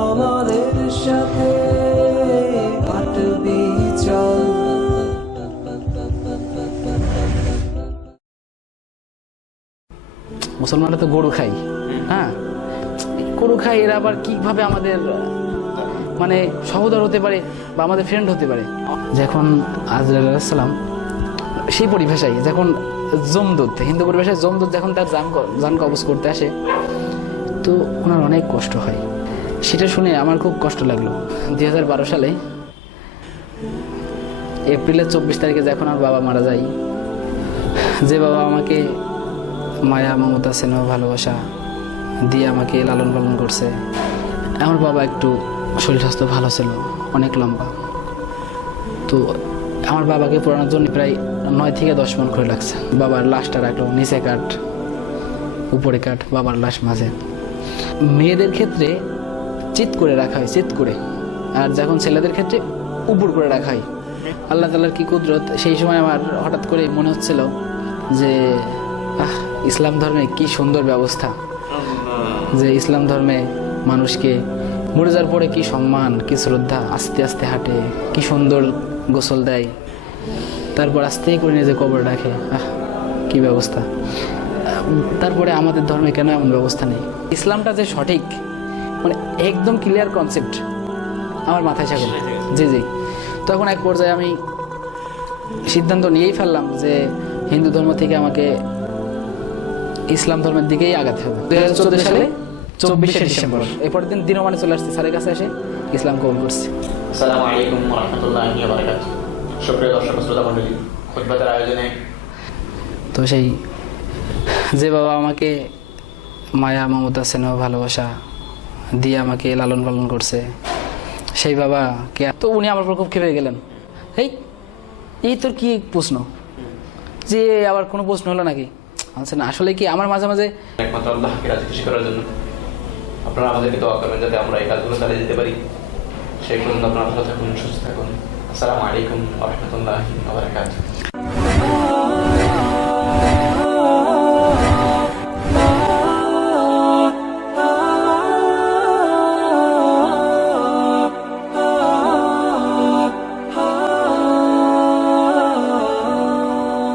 আমাদের মুসলমানরা তো গরু খাই হ্যাঁ? গরু খাই এরা আবার কীভাবে আমাদের মানে সহোদর হতে পারে বা আমাদের ফ্রেন্ড হতে পারে? যখন আজরাল্লাম সেই পরিভাষায়, যখন জমদুত, হিন্দু পরিবেশে জমদুত যখন তার জান জান কবজ করতে আসে, তো ওনার অনেক কষ্ট হয়। সেটা শুনে আমার খুব কষ্ট লাগল। দুই হাজার বারো সালে, এপ্রিলের চব্বিশ তারিখে যখন আমার বাবা মারা যায়, যে বাবা আমাকে মায়া, মমতা, স্নেহ, ভালোবাসা দিয়ে আমাকে লালন পালন করছে, আমার বাবা একটু শরীর স্বাস্থ্য ভালো ছিল, অনেক লম্বা। তো আমার বাবাকে পড়ানোর জন্য প্রায় নয় থেকে দশ মন করে লাগছে। বাবার লাশটা রাখল নিচে কাঠ উপরে কাঠ বাবার লাশ মাঝে। মেয়েদের ক্ষেত্রে চিত করে রাখা হয় চিত করে। আর যখন ছেলেদের ক্ষেত্রে উপর করে রাখা হয়। আল্লাহ তালার কি কুদরত? সেই সময় আমার হঠাৎ করে মনে হচ্ছিল যে আহ ইসলাম ধর্মে কি সুন্দর ব্যবস্থা। যে ইসলাম ধর্মে মানুষকে মরে যাওয়ার পরে কি সম্মান, কি শ্রদ্ধা, আস্তে আস্তে হাঁটে, কি সুন্দর গোসল দেয়। তারপর আস্তেই করে যে কবর রাখে। আহ, কি ব্যবস্থা। তারপরে আমাদের ধর্মে কেন এমন ব্যবস্থা নেই? ইসলামটা যে সঠিক মানে একদম ক্লিয়ার কনসেপ্ট আমার মাথায় থাকে জি জি। তখন এক পর্যায়ে আমি সিদ্ধান্ত নিয়েই ফেললাম যে হিন্দু ধর্ম থেকে আমাকে ইসলাম ধর্মের দিকেই আগাতে হবে। দু হাজার চোদ্দ সালে? চব্বিশে ডিসেম্বর। এরপর দিন দিনমানে চলে আসছি স্যারের কাছে এসে ইসলাম কবুল করছি। আসসালামু আলাইকুম রহমতুল্লাহ সুপ্রিয় দর্শক শ্রোতা মণ্ডলী খুদ্বাতের আয়োজনে তো সেই যে বাবা আমাকে মায়া মমতা স্নেহ ভালোবাসা দিয়ে আমাকে লালন পালন করছে সেই বাবা কে তো উনি আমার উপর খুব খেপে গেলেন। এই এই তোর কি প্রশ্ন? যে আবার কোনো প্রশ্ন হলো নাকি? আচ্ছা আসলে কি আমার মাঝে মাঝে একমাত্র আল্লাহকে রাজি খুশি করার জন্য। আপনারা আমাদেরকে দোয়া করবেন যাতে আমরা এই কাজগুলো চালিয়ে যেতে পারি। সেই পর্যন্ত আপনারা ভালো থাকুন, সুস্থ থাকুন। আসসালামু আলাইকুম রহমতুল্লাহ